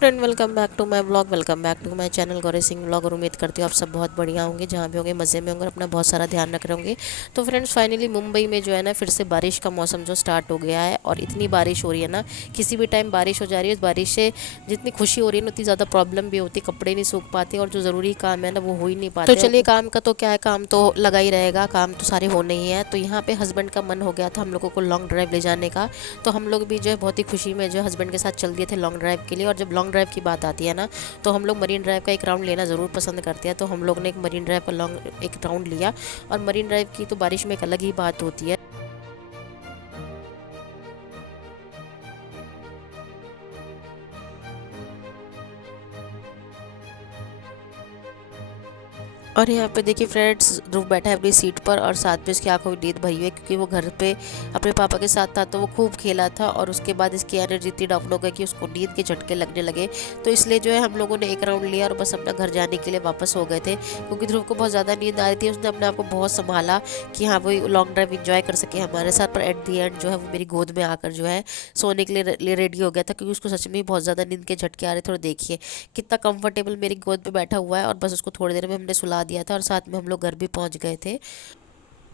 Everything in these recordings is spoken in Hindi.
Friend, welcome back to my blog. Welcome back to my channel Gauri Singh blog. और उम्मीद करती हूँ आप सब बहुत बढ़िया होंगे, जहाँ भी होंगे मज़े में होंगे और अपना बहुत सारा ध्यान रख रहे होंगे। तो फ्रेंड्स, फाइनली मुंबई में जो है ना, फिर से बारिश का मौसम जो स्टार्ट हो गया है। और इतनी बारिश हो रही है ना, किसी भी टाइम बारिश हो जा रही है। इस बारिश से जितनी खुशी हो रही है ना, उतनी ज़्यादा प्रॉब्लम भी होती है। कपड़े नहीं सूख पाते और जो ज़रूरी काम है ना, वो हो ही नहीं पाते। तो चलिए, काम का तो क्या है, काम तो लगा ही रहेगा, काम तो सारे होने ही है। तो यहाँ पे हस्बैंड का मन हो गया था हम लोगों को लॉन्ग ड्राइव ले जाने का। तो हम लोग भी जो है बहुत ही खुशी में जो हस्बैंड के साथ चल दिए थे लॉन्ग ड्राइव के लिए। और जब लॉन्ग ड्राइव की बात आती है ना, तो हम लोग मरीन ड्राइव का एक राउंड लेना ज़रूर पसंद करते हैं। तो हम लोग ने एक मरीन ड्राइव का लॉन्ग एक राउंड लिया। और मरीन ड्राइव की तो बारिश में एक अलग ही बात होती है। और यहाँ पे देखिए फ्रेंड्स, ध्रुव बैठा है अपनी सीट पर और साथ में इसकी आंखों में नींद भरी हुई है, क्योंकि वो घर पे अपने पापा के साथ था तो वो खूब खेला था। और उसके बाद इसकी एनर्जी इतनी डाउन हो गई कि उसको नींद के झटके लगने लगे। तो इसलिए जो है हम लोगों ने एक राउंड लिया और बस अपना घर जाने के लिए वापस हो गए थे, क्योंकि ध्रुव को बहुत ज़्यादा नींद आ रही थी। उसने अपने आप को बहुत संभाला कि हाँ, वो लॉन्ग ड्राइव इंजॉय कर सके हमारे साथ। पर एट दी एंड जो है वो मेरी गोद में आकर जो है सोने के लिए रेडी हो गया था, क्योंकि उसको सच में बहुत ज़्यादा नींद के झटके आ रहे थे। और देखिए कितना कंफर्टेबल मेरी गोद पे बैठा हुआ है। और बस उसको थोड़ी देर में हमने सुला दिया था और साथ में हम लोग घर भी पहुंच गए थे।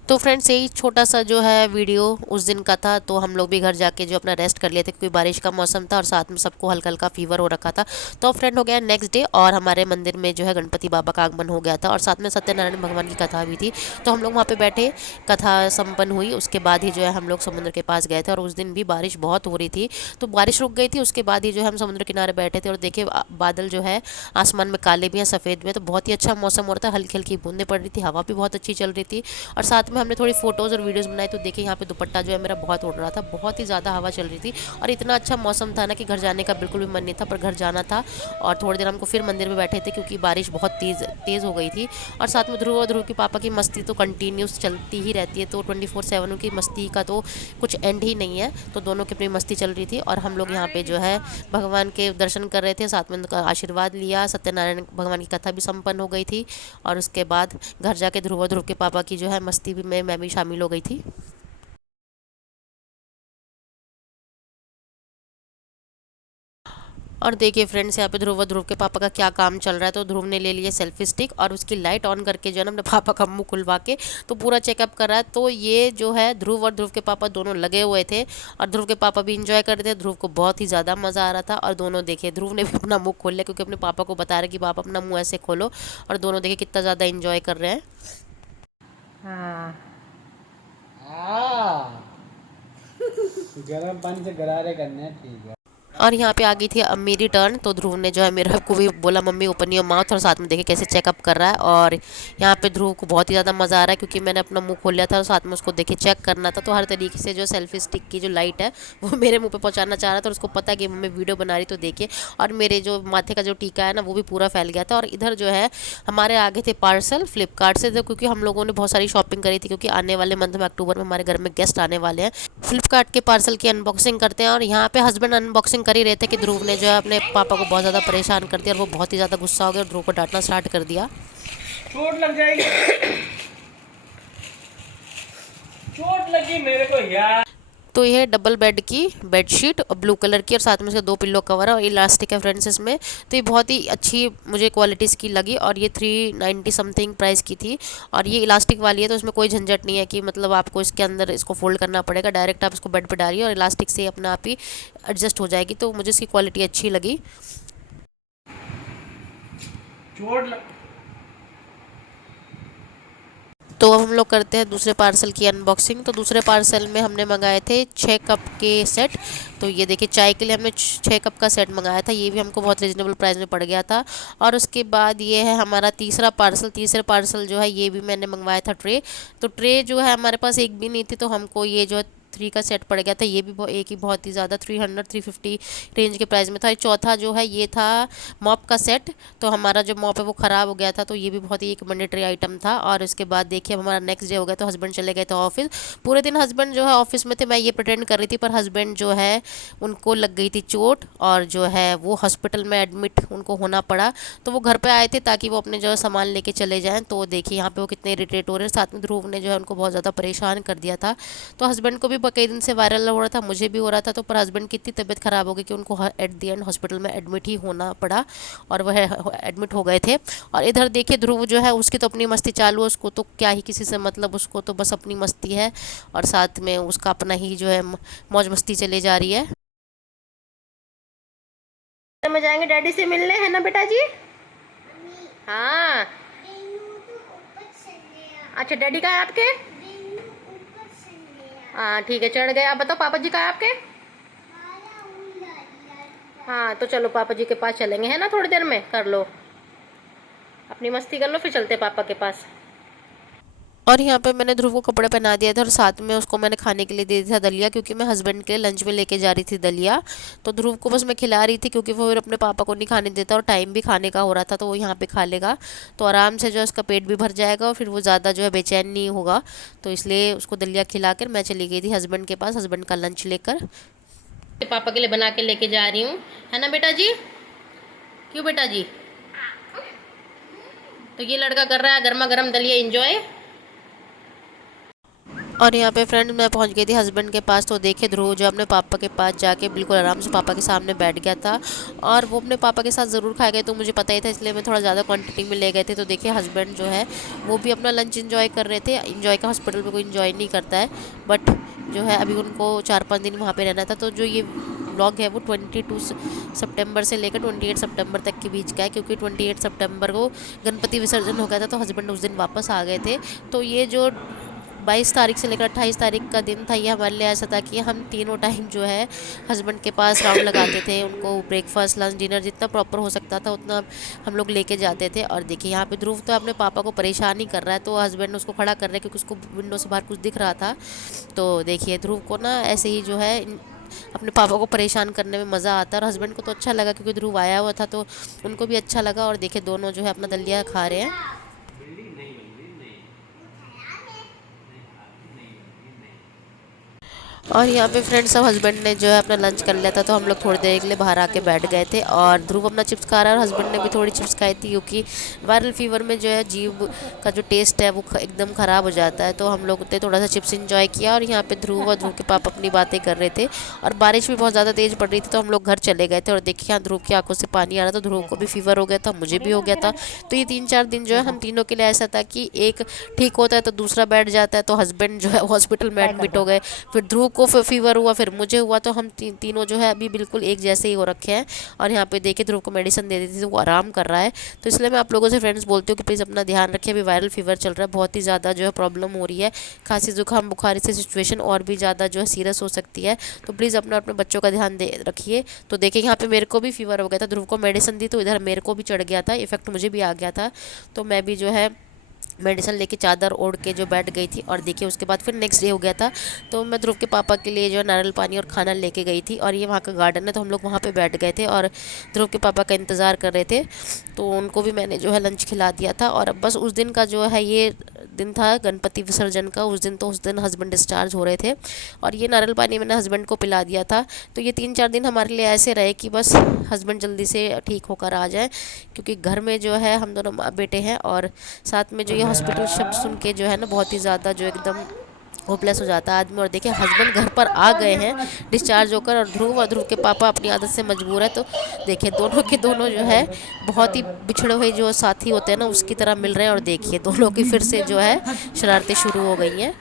तो फ्रेंड्स, यही छोटा सा जो है वीडियो उस दिन का था। तो हम लोग भी घर जाके जो अपना रेस्ट कर लिए थे, क्योंकि बारिश का मौसम था और साथ में सबको हल्का हल्का फीवर हो रखा था। तो फ्रेंड, हो गया नेक्स्ट डे और हमारे मंदिर में जो है गणपति बाबा का आगमन हो गया था और साथ में सत्यनारायण भगवान की कथा भी थी। तो हम लोग वहाँ पे बैठे, कथा संपन्न हुई, उसके बाद ही जो है हम लोग समुद्र के पास गए थे। और उस दिन भी बारिश बहुत हो रही थी, तो बारिश रुक गई थी। उसके बाद ही जो है हम समुद्र किनारे बैठे थे और देखे बादल जो है आसमान में काले भी हैं, सफ़ेद भी हैं। तो बहुत ही अच्छा मौसम हो रहा था, हल्की हल्की बूंदें पड़ रही थी, हवा भी बहुत अच्छी चल रही थी। और साथ में हमने थोड़ी फोटोज़ और वीडियोस बनाई। तो देखिए यहाँ पे दुपट्टा जो है मेरा बहुत उड़ रहा था, बहुत ही ज़्यादा हवा चल रही थी। और इतना अच्छा मौसम था ना कि घर जाने का बिल्कुल भी मन नहीं था, पर घर जाना था। और थोड़ी देर हमको फिर मंदिर में बैठे थे, क्योंकि बारिश बहुत तेज़ तेज़ हो गई थी। और साथ में ध्रुव और ध्रुव के पापा की मस्ती तो कंटिन्यूस चलती ही रहती है। तो 24/7 उनकी मस्ती का तो कुछ एंड ही नहीं है। तो दोनों की अपनी मस्ती चल रही थी और हम लोग यहाँ पे जो है भगवान के दर्शन कर रहे थे, साथ में उनका आशीर्वाद लिया। सत्यनारायण भगवान की कथा भी संपन्न हो गई थी। और उसके बाद घर जाके ध्रुव और ध्रुव के पापा की जो है मस्ती भी में मैं भी शामिल हो गई थी। और देखिए फ्रेंड्स, यहाँ पे ध्रुव के पापा का क्या काम चल रहा है। तो ध्रुव ने ले लिया सेल्फी स्टिक और उसकी लाइट ऑन करके जो है ना, अपने पापा का मुंह खुलवा के तो पूरा चेकअप कर रहा है। तो ये जो है ध्रुव और ध्रुव के पापा दोनों लगे हुए थे और ध्रुव के पापा भी इंजॉय कर रहे थे। ध्रुव को बहुत ही ज़्यादा मज़ा आ रहा था। और दोनों देखिए, ध्रुव ने भी अपना मुंह खोल लिया, क्योंकि अपने पापा को बता रहे कि पापा अपना मुँह ऐसे खोलो। और दोनों देखिए कितना ज़्यादा इंजॉय कर रहे हैं। हाँ। गर्म पानी से गरारे करने हैं, ठीक है। और यहाँ पे आ गई थी अब मेरी टर्न। तो ध्रुव ने जो है मेरे को भी बोला, मम्मी ओपन योर माउथ। और साथ में देखे कैसे चेकअप कर रहा है। और यहाँ पे ध्रुव को बहुत ही ज़्यादा मज़ा आ रहा है, क्योंकि मैंने अपना मुंह खोल लिया था और साथ में उसको देखे चेक करना था। तो हर तरीके से जो सेल्फी स्टिक की जो लाइट है वो मेरे मुँह पे पहुँचाना चाह रहा था। और उसको पता है कि मम्मी वीडियो बना रही, तो देखिए। और मेरे जो माथे का जो टीका है ना, वो भी पूरा फैल गया था। और इधर जो है हमारे आगे थे पार्सल फ्लिपकार्ट से। तो क्योंकि हम लोगों ने बहुत सारी शॉपिंग करी थी, क्योंकि आने वाले मंथ में अक्टूबर में हमारे घर में गेस्ट आने वाले हैं। फ्लिपकार्ट के पार्सल की अनबॉक्सिंग करते हैं। और यहाँ पे हस्बैंड अनबॉक्सिंग कर ही रहे थे कि ध्रुव ने जो है अपने पापा को बहुत ज़्यादा परेशान कर दिया। और वो बहुत ही ज़्यादा गुस्सा हो गया और ध्रुव को डांटना स्टार्ट कर दिया। चोट लग जाएगी। चोट लगी मेरे को यार। तो ये है डबल बेड की बेडशीट और ब्लू कलर की, और साथ में इसके 2 पिल्लो कवर है और इलास्टिक है फ्रेंड्स इसमें। तो ये बहुत ही अच्छी मुझे क्वालिटी इसकी लगी। और ये 390 समथिंग प्राइस की थी। और ये इलास्टिक वाली है, तो इसमें कोई झंझट नहीं है कि मतलब आपको इसके अंदर इसको फोल्ड करना पड़ेगा। डायरेक्ट आप इसको बेड पर डालिए और इलास्टिक से अपना आप ही एडजस्ट हो जाएगी। तो मुझे इसकी क्वालिटी अच्छी लगी। चोट लग... तो अब हम लोग करते हैं दूसरे पार्सल की अनबॉक्सिंग। तो दूसरे पार्सल में हमने मंगाए थे 6 कप के सेट। तो ये देखिए, चाय के लिए हमने 6 कप का सेट मंगाया था। ये भी हमको बहुत रीजनेबल प्राइस में पड़ गया था। और उसके बाद ये है हमारा तीसरा पार्सल। तीसरे पार्सल जो है ये भी मैंने मंगवाया था ट्रे। तो ट्रे जो है हमारे पास एक भी नहीं थी, तो हमको ये जो है 3 का सेट पड़ गया था। ये भी एक ही बहुत ही ज़्यादा 350 रेंज के प्राइस में था। चौथा जो है ये था मॉप का सेट। तो हमारा जो मॉप है वो ख़राब हो गया था, तो ये भी बहुत ही एक मैंडेटरी आइटम था। और इसके बाद देखिए, अब हमारा नेक्स्ट डे हो गया, तो हस्बैंड चले गए थे ऑफिस। पूरे दिन हस्बैंड जो है ऑफिस में थे। मैं ये प्रिटेंड कर रही थी, पर हस्बैंड जो है उनको लग गई थी चोट और जो है वो हॉस्पिटल में एडमिट उनको होना पड़ा। तो वो घर पे आए थे ताकि वो अपने जो है सामान लेके चले जाएँ। तो देखिए यहाँ पे वो कितने इरिटेट हो रहे हैं। साथ में ध्रुव ने जो है उनको बहुत ज़्यादा परेशान कर दिया था। तो हस्बैंड को भी कई दिन से वायरल हो रहा था, मुझे भी हो रहा था, तो पर हस्बैंड की इतनी तबीयत ख़राब हो गई कि उनको एट द एंड हॉस्पिटल में एडमिट ही होना पड़ा और वह एडमिट हो गए थे। और इधर देखिए ध्रुव जो है उसकी तो अपनी मस्ती चालू है, उसको तो क्या ही किसी से मतलब, उसको तो बस अपनी मस्ती है और साथ में उसका अपना ही जो है मौज मस्ती चली जा रही है। में जाएंगे डैडी से मिलने, है ना बेटा जी? हाँ। अच्छा डैडी का है आपके? हाँ ठीक है, चढ़ गए। आप बताओ पापा जी का है आपके? हाँ तो चलो पापा जी के पास चलेंगे, है ना? थोड़ी देर में कर लो अपनी मस्ती, कर लो फिर चलते पापा के पास। और यहाँ पे मैंने ध्रुव को कपड़े पहना दिया था और साथ में उसको मैंने खाने के लिए दे दिया था दलिया, क्योंकि मैं हस्बैंड के लिए लंच में लेके जा रही थी दलिया। तो ध्रुव को बस मैं खिला रही थी क्योंकि वो फिर अपने पापा को नहीं खाने देता और टाइम भी खाने का हो रहा था, तो वो यहाँ पे खा लेगा तो आराम से जो है उसका पेट भी भर जाएगा और फिर वो ज़्यादा जो है बेचैन नहीं होगा। तो इसलिए उसको दलिया खिला कर मैं चली गई थी हस्बैंड के पास, हस्बैंड का लंच लेकर। पापा के लिए बना के लेके जा रही हूँ, है ना बेटा जी? क्यों बेटा जी? तो ये लड़का कर रहा है गर्मा गर्म दलिया इंजॉय। और यहाँ पे फ्रेंड मैं पहुँच गई थी हस्बैंड के पास, तो देखे ध्रुव जो अपने पापा के पास जाके बिल्कुल आराम से पापा के सामने बैठ गया था और वो अपने पापा के साथ ज़रूर खाए गए, तो मुझे पता ही था इसलिए मैं थोड़ा ज़्यादा क्वांटिटी में ले गए थे। तो देखिए हस्बैंड जो है वो भी अपना लंच इन्जॉय कर रहे थे। इन्जॉय का हॉस्पिटल में कोई इन्जॉय नहीं करता है, बट जो है अभी उनको 4-5 दिन वहाँ पर रहना था। तो जो ये व्लॉग है वो 22 सितंबर से लेकर 28 सितंबर तक के बीच का है, क्योंकि 28 सितंबर को गणपति विसर्जन हो गया था तो हस्बैंड उस दिन वापस आ गए थे। तो ये जो 22 तारीख से लेकर 28 तारीख का दिन था, ये हमारे लिए ऐसा था कि हम तीनों टाइम जो है हस्बैंड के पास राउंड लगाते थे, उनको ब्रेकफास्ट लंच डिनर जितना प्रॉपर हो सकता था उतना हम लोग लेके जाते थे। और देखिए यहाँ पे ध्रुव तो अपने पापा को परेशान ही कर रहा है, तो हस्बैंड उसको खड़ा कर रहे हैं क्योंकि उसको विंडो से बाहर कुछ दिख रहा था। तो देखिए ध्रुव को ना ऐसे ही जो है अपने पापा को परेशान करने में मज़ा आता है और हस्बैंड को तो अच्छा लगा क्योंकि ध्रुव आया हुआ था तो उनको भी अच्छा लगा। और देखिए दोनों जो है अपना दलिया खा रहे हैं। और यहाँ पे फ्रेंड्स सब हस्बैंड ने जो है अपना लंच कर लिया था, तो हम लोग थोड़ी देर के लिए बाहर आके बैठ गए थे और ध्रुव अपना चिप्स खा रहा है और हस्बैंड ने भी थोड़ी चिप्स खाई थी, क्योंकि वायरल फीवर में जो है जीभ का जो टेस्ट है वो एकदम ख़राब हो जाता है। तो हम लोग ने थोड़ा सा चिप्स इंजॉय किया और यहाँ पे ध्रुव और ध्रुव के पापा अपनी बातें कर रहे थे और बारिश भी बहुत ज़्यादा तेज़ पड़ रही थी, तो हम लोग घर चले गए थे। और देखिए यहाँ ध्रुव की आंखों से पानी आ रहा था, ध्रुव को भी फीवर हो गया था, मुझे भी हो गया था। तो ये 3-4 दिन जो है हम तीनों के लिए ऐसा था कि एक ठीक होता है तो दूसरा बैठ जाता है। तो हस्बैंड जो है हॉस्पिटल में एडमिट हो गए, फिर ध्रुव को फीवर हुआ, फिर मुझे हुआ, तो हम तीनों जो है अभी बिल्कुल एक जैसे ही हो रखे हैं। और यहाँ पे देखिए ध्रुव को मेडिसिन दे दी थी तो वो आराम कर रहा है। तो इसलिए मैं आप लोगों से फ्रेंड्स बोलती हूँ कि प्लीज़ अपना ध्यान रखिए, अभी वायरल फीवर चल रहा है, बहुत ही ज़्यादा जो है प्रॉब्लम हो रही है, खांसी जुकाम बुखार से सिचुएशन और भी ज़्यादा जो है सीरियस हो सकती है। तो प्लीज़ अपना अपने बच्चों का ध्यान दे रखिए। तो देखिए यहाँ पे मेरे को भी फीवर हो गया था, ध्रुव को मेडिसिन दी तो इधर मेरे को भी चढ़ गया था, इफेक्ट मुझे भी आ गया था। तो मैं भी जो है मेडिसिन लेके चादर ओढ़ के जो बैठ गई थी। और देखिए उसके बाद फिर नेक्स्ट डे हो गया था, तो मैं ध्रुव के पापा के लिए जो है नारियल पानी और खाना लेके गई थी और ये वहाँ का गार्डन है तो हम लोग वहाँ पे बैठ गए थे और ध्रुव के पापा का इंतज़ार कर रहे थे, तो उनको भी मैंने जो है लंच खिला दिया था। और अब बस उस दिन का जो है ये दिन था गणपति विसर्जन का, उस दिन हस्बैंड डिस्चार्ज हो रहे थे और ये नारियल पानी मैंने हस्बैंड को पिला दिया था। तो ये 3-4 दिन हमारे लिए ऐसे रहे कि बस हस्बैंड जल्दी से ठीक होकर आ जाए, क्योंकि घर में जो है हम दोनों माँ बेटे हैं और साथ में जो ये हॉस्पिटल शब्द सुन के जो है ना बहुत ही ज़्यादा जो एकदम होपलेस हो जाता है आदमी। और देखिए हस्बैंड घर पर आ गए हैं डिस्चार्ज होकर और ध्रुव के पापा अपनी आदत से मजबूर है। तो देखिए दोनों के दोनों जो है बहुत ही बिछड़े हुए जो साथी होते हैं ना उसकी तरह मिल रहे हैं और देखिए दोनों की फिर से जो है शरारतें शुरू हो गई हैं।